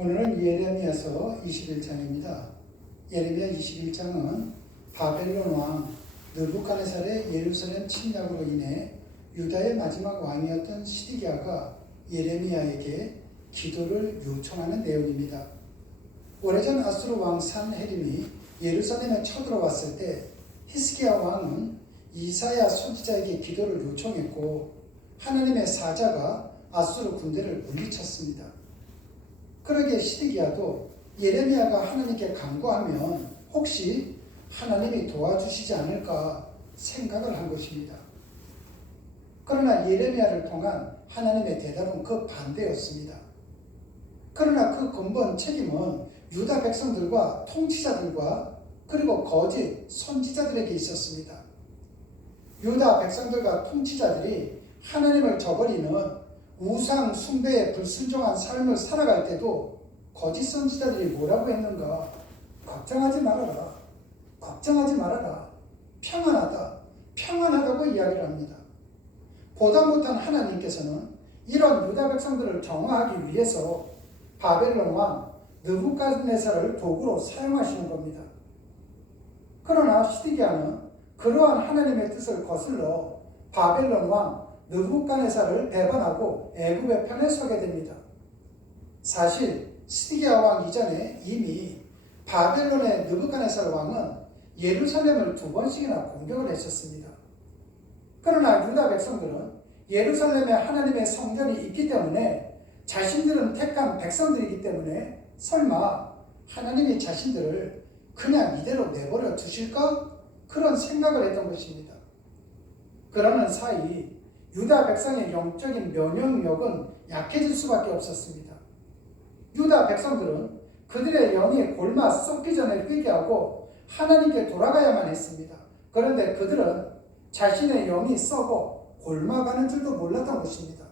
오늘은 예레미야서 21장입니다. 예레미야 21장은 바벨론 왕 느부갓네살의 예루살렘 침략으로 인해 유다의 마지막 왕이었던 시드기야가 예레미야에게 기도를 요청하는 내용입니다. 오래전 아수르 왕 산헤립이 예루살렘에 쳐들어왔을 때 히스기야 왕은 이사야 선지자에게 기도를 요청했고 하나님의 사자가 아수르 군대를 물리쳤습니다. 그러기에 시드기야도 예레미야가 하나님께 간구하면 혹시 하나님이 도와주시지 않을까 생각을 한 것입니다. 그러나 예레미야를 통한 하나님의 대답은 그 반대였습니다. 그러나 그 근본 책임은 유다 백성들과 통치자들과 그리고 거짓 선지자들에게 있었습니다. 유다 백성들과 통치자들이 하나님을 저버리는 우상 숭배에 불순종한 삶을 살아갈 때도 거짓 선지자들이 뭐라고 했는가? 걱정하지 말아라. 걱정하지 말아라. 평안하다. 평안하다고 이야기를 합니다. 보다 못한 하나님께서는 이런 유다 백성들을 정화하기 위해서 바벨론 왕 느부갓네살을 도구로 사용하시는 겁니다. 그러나 시드기야는 그러한 하나님의 뜻을 거슬러 바벨론 왕 느부갓네살을 배반하고 애굽의 편에 서게 됩니다. 사실 시드기야 왕 이전에 이미 바벨론의 느부갓네살 왕은 예루살렘을 2번씩이나 공격을 했었습니다. 그러나 유다 백성들은 예루살렘에 하나님의 성전이 있기 때문에 자신들은 택한 백성들이기 때문에 설마 하나님이 자신들을 그냥 이대로 내버려 두실까? 그런 생각을 했던 것입니다. 그러는 사이 유다 백성의 영적인 면역력은 약해질 수밖에 없었습니다. 유다 백성들은 그들의 영이 골마 썩기 전에 회개하고 하나님께 돌아가야만 했습니다. 그런데 그들은 자신의 영이 썩어 골마가는 줄도 몰랐던 것입니다.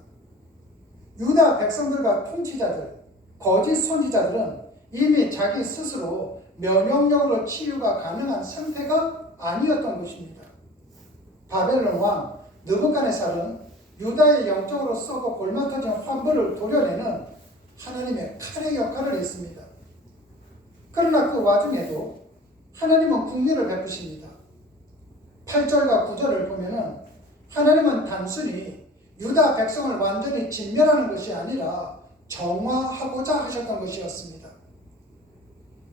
유다 백성들과 통치자들, 거짓 선지자들은 이미 자기 스스로 면역력으로 치유가 가능한 상태가 아니었던 것입니다. 바벨론 왕 느부갓네살은 유다의 영적으로 썩어 골마터진 환부를 도려내는 하나님의 칼의 역할을 했습니다. 그러나 그 와중에도 하나님은 긍휼을 베푸십니다. 8절과 9절을 보면은 하나님은 단순히 유다 백성을 완전히 진멸하는 것이 아니라 정화하고자 하셨던 것이었습니다.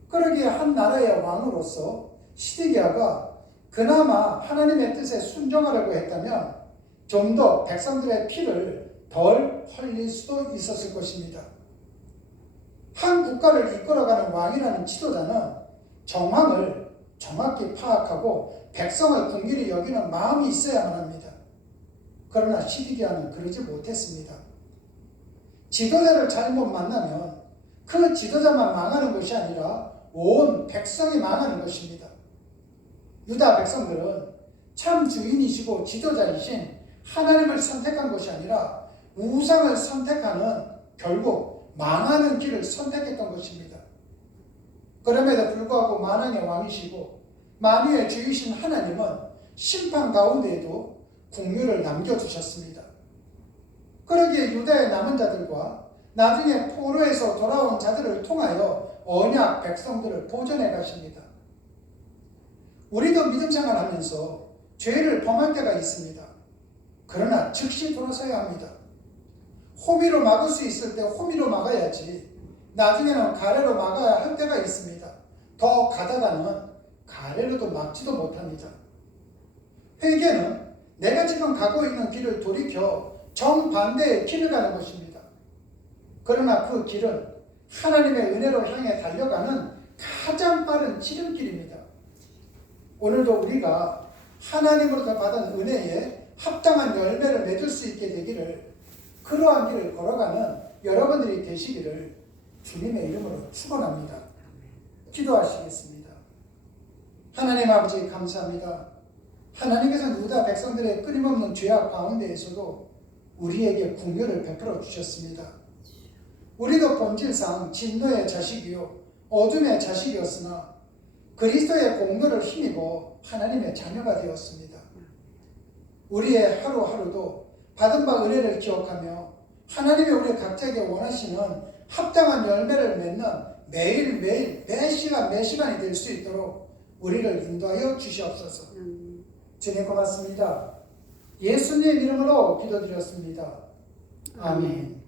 그러기에 한 나라의 왕으로서 시드기야가 그나마 하나님의 뜻에 순종하려고 했다면 좀 더 백성들의 피를 덜 흘릴 수도 있었을 것입니다. 한 국가를 이끌어가는 왕이라는 지도자는 정황을 정확히 파악하고 백성을 긍휼히 여기는 마음이 있어야만 합니다. 그러나 시드기야는 그러지 못했습니다. 지도자를 잘못 만나면 그 지도자만 망하는 것이 아니라 온 백성이 망하는 것입니다. 유다 백성들은 참 주인이시고 지도자이신 하나님을 선택한 것이 아니라 우상을 선택하는 결국 망하는 길을 선택했던 것입니다. 그럼에도 불구하고 만왕의 왕이시고 만유의 주이신 하나님은 심판 가운데에도 긍휼을 남겨주셨습니다. 그러기에 유다의 남은 자들과 나중에 포로에서 돌아온 자들을 통하여 언약 백성들을 보존해 가십니다. 우리도 믿음 생활하면서 죄를 범할 때가 있습니다. 그러나 즉시 돌아서야 합니다. 호미로 막을 수 있을 때 호미로 막아야지 나중에는 가래로 막아야 할 때가 있습니다. 더 가다가는 가래로도 막지도 못합니다. 회개는 내가 지금 가고 있는 길을 돌이켜 정반대의 길을 가는 것입니다. 그러나 그 길은 하나님의 은혜로 향해 달려가는 가장 빠른 지름길입니다. 오늘도 우리가 하나님으로부터 받은 은혜에 합당한 열매를 맺을 수 있게 되기를, 그러한 길을 걸어가는 여러분들이 되시기를 주님의 이름으로 축원합니다. 기도하시겠습니다. 하나님 아버지 감사합니다. 하나님께서는 유다 백성들의 끊임없는 죄악 가운데에서도 우리에게 긍휼을 베풀어 주셨습니다. 우리도 본질상 진노의 자식이요 어둠의 자식이었으나 그리스도의 공로를 힘입어 하나님의 자녀가 되었습니다. 우리의 하루하루도 받은 바 은혜를 기억하며 하나님이 우리 각자에게 원하시는 합당한 열매를 맺는 매일매일 매 시간이 될 수 있도록 우리를 인도하여 주시옵소서. 주님 고맙습니다. 예수님 이름으로 기도드렸습니다. 아멘.